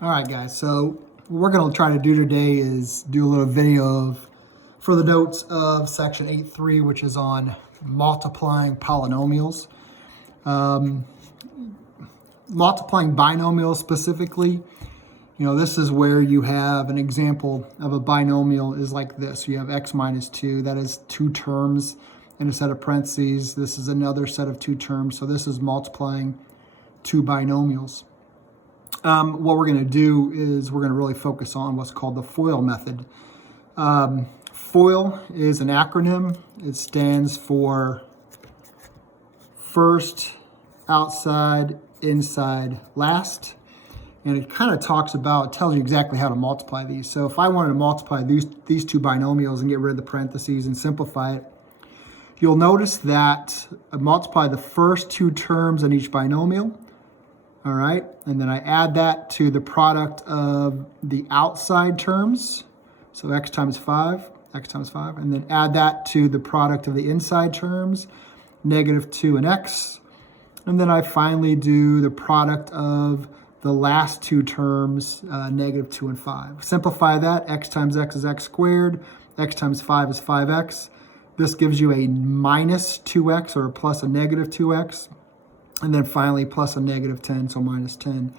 All right, guys, so what we're going to try to do today is do a little video for the notes of section 8.3, which is on multiplying polynomials. Multiplying binomials specifically, this is where you have an example of a binomial is like this. You have x minus 2, that is two terms in a set of parentheses. This is another set of two terms, so this is multiplying two binomials. What we're going to do is we're going to really focus on what's called the FOIL method. FOIL is an acronym. It stands for first, outside, inside, last. And it kind of tells you exactly how to multiply these. So if I wanted to multiply these two binomials and get rid of the parentheses and simplify it, you'll notice that I multiply the first two terms in each binomial. All right, and then I add that to the product of the outside terms. So x times 5, and then add that to the product of the inside terms, negative 2 and x. And then I finally do the product of the last two terms, negative 2 and 5. Simplify that, x times x is x squared, x times 5 is 5x. This gives you a minus 2x or a plus a negative 2x. And then finally plus a negative 10, so minus 10.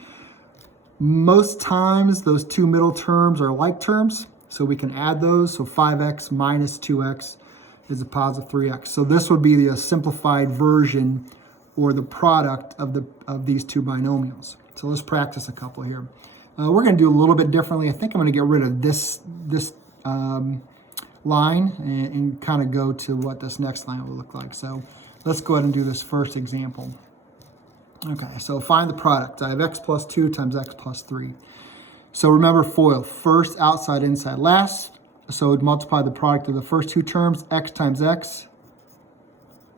Most times those two middle terms are like terms, so we can add those. So 5x minus 2x is a positive 3x. So this would be the simplified version or the product of these two binomials. So let's practice a couple here. We're going to do a little bit differently. I think I'm going to get rid of this line and kind of go to what this next line will look like. So let's go ahead and do this first example. Okay, so find the product. I have x plus 2 times x plus 3. So remember FOIL, first, outside, inside, last. So we'd multiply the product of the first two terms, x times x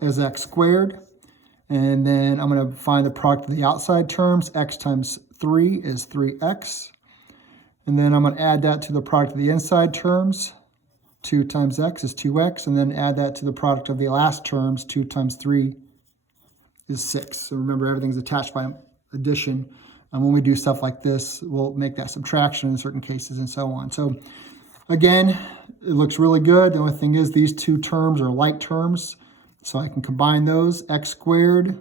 is x squared. And then I'm going to find the product of the outside terms, x times 3 is 3x. And then I'm going to add that to the product of the inside terms, 2 times x is 2x. And then add that to the product of the last terms, 2 times 3 is 6. So remember, everything's attached by addition. And when we do stuff like this, we'll make that subtraction in certain cases and so on. So again, it looks really good. The only thing is these two terms are like terms. So I can combine those. X squared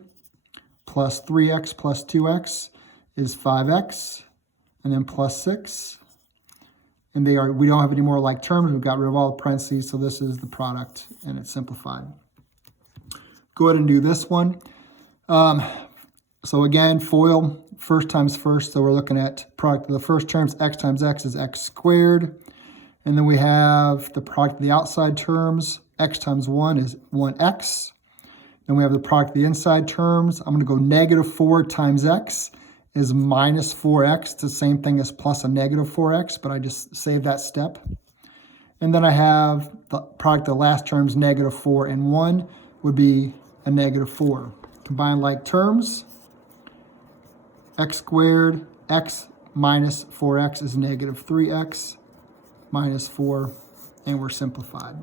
plus 3x plus 2x is 5x. And then plus 6. And we don't have any more like terms. We've got rid of all the parentheses. So this is the product and it's simplified. Go ahead and do this one. So again, FOIL, first times first. So we're looking at product of the first terms, x times x is x squared. And then we have the product of the outside terms, x times 1 is 1x. Then we have the product of the inside terms. I'm going to go negative 4 times x is minus 4x. It's the same thing as plus a negative 4x, but I just saved that step. And then I have the product of the last terms, negative 4 and 1 would be a negative 4. Combine like terms, x squared, x minus 4x is negative 3x minus 4, and we're simplified.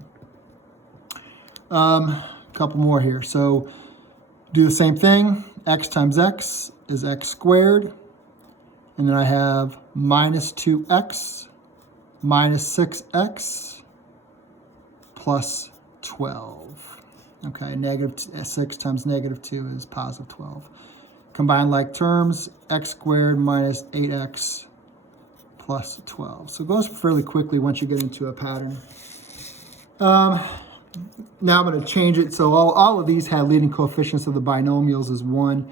A couple more here. So do the same thing. X times x is x squared, and then I have minus 2x minus 6x plus 12. Okay, negative 6 times negative 2 is positive 12. Combine like terms, x squared minus 8x plus 12. So it goes fairly quickly once you get into a pattern. Now I'm going to change it. So all of these had leading coefficients of the binomials is 1.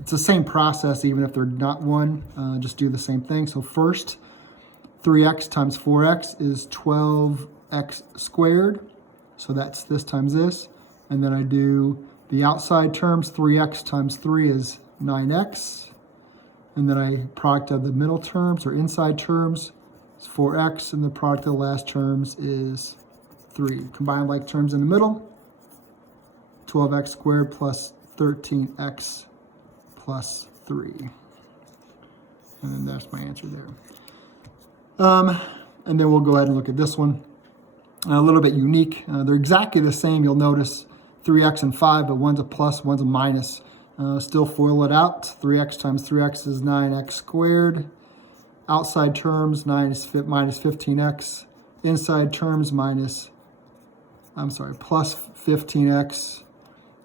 It's the same process even if they're not 1. Just do the same thing. So first, 3x times 4x is 12x squared. So that's this times this. And then I do the outside terms, 3x times 3 is 9x. And then I product of the middle terms or inside terms is 4x, and the product of the last terms is 3. Combine like terms in the middle, 12x squared plus 13x plus 3. And then that's my answer there. And then we'll go ahead and look at this one. A little bit unique. They're exactly the same. You'll notice 3x and 5, but one's a plus, one's a minus. Still FOIL it out. 3x times 3x is 9x squared. outside terms minus 15x, inside terms plus 15x,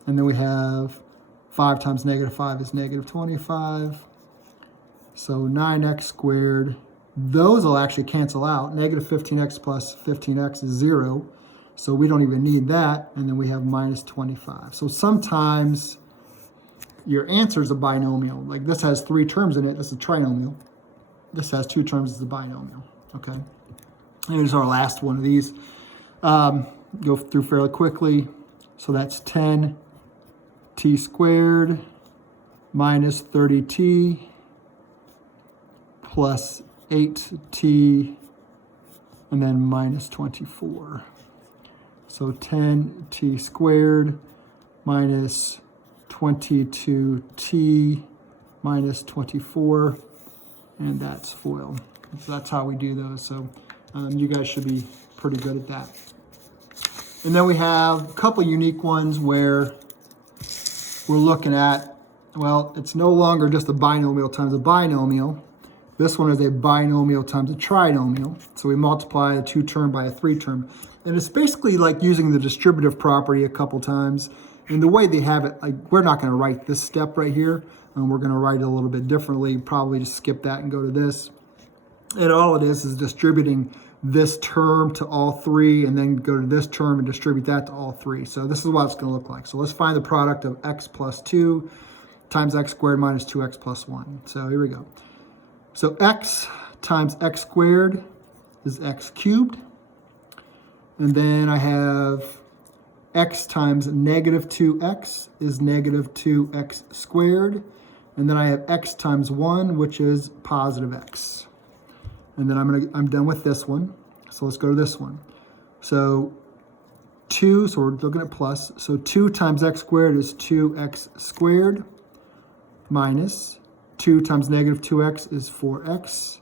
and then we have 5 times negative 5 is negative 25. So 9x squared, those will actually cancel out. Negative 15x plus 15x is 0, so we don't even need that. And then we have minus 25. So sometimes your answer is a binomial. Like this has 3 terms in it, this is a trinomial. This has 2 terms, it's a binomial, okay? Here's our last one of these. Go through fairly quickly. So that's 10t squared minus 30t plus 8t and then minus 24. So 10t squared minus 22t minus 24, and that's FOIL. So that's how we do those. So you guys should be pretty good at that. And then we have a couple unique ones where we're looking at, well, it's no longer just a binomial times a binomial. This one is a binomial times a trinomial. So we multiply a 2-term by a 3-term. And it's basically like using the distributive property a couple times. And the way they have it, like we're not going to write this step right here. We're going to write it a little bit differently. Probably just skip that and go to this. And all it is distributing this term to all 3 and then go to this term and distribute that to all 3. So this is what it's going to look like. So let's find the product of x plus 2 times x squared minus 2x plus 1. So here we go. So x times x squared is x cubed. And then I have x times negative 2x is negative 2x squared. And then I have x times 1, which is positive x. And then I'm done with this one. So let's go to this one. So 2, so we're looking at plus. So 2 times x squared is 2x squared minus 2 times negative 2x is 4x.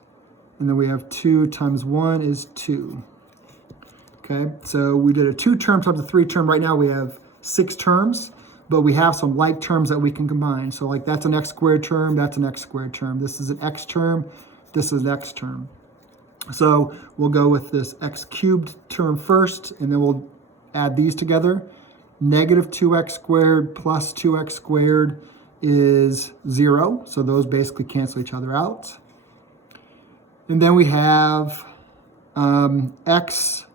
And then we have 2 times 1 is 2. Okay, so we did a 2-term times a 3-term. Right now we have 6 terms, but we have some like terms that we can combine. So like that's an x squared term, that's an x squared term. This is an x term, this is an x term. So we'll go with this x cubed term first, and then we'll add these together. Negative 2x squared plus 2x squared is 0. So those basically cancel each other out. And then we have x,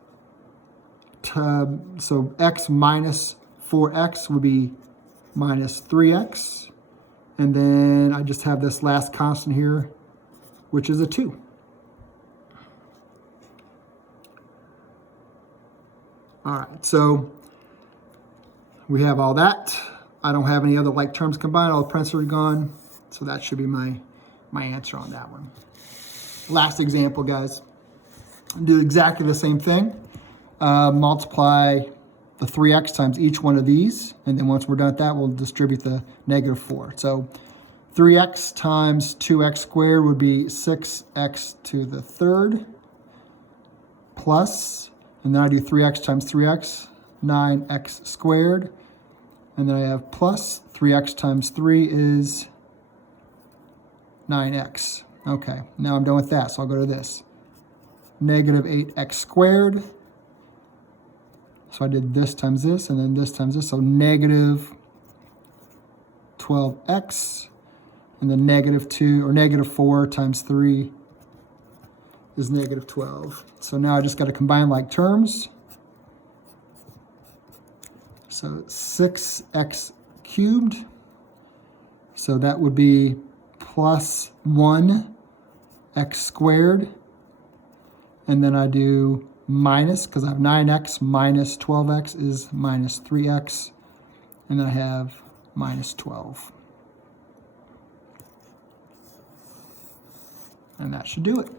so x minus 4x would be minus 3x. And then I just have this last constant here, which is a 2. All right, so we have all that. I don't have any other like terms combined. All the parentheses are gone. So that should be my answer on that one. Last example, guys. Do exactly the same thing. Multiply the 3x times each one of these. And then once we're done with that, we'll distribute the negative 4. So 3x times 2x squared would be 6x to the 3rd plus, and then I do 3x times 3x, 9x squared. And then I have plus 3x times 3 is 9x. Okay, now I'm done with that, so I'll go to this. Negative 8x squared. So I did this times this, and then this times this. So negative 12x. And then negative 2, or negative 4 times 3 is negative 12. So now I just got to combine like terms. So 6x cubed. So that would be plus 1x squared. And then I do minus, because I have 9x minus 12x is minus 3x. And then I have minus 12. And that should do it.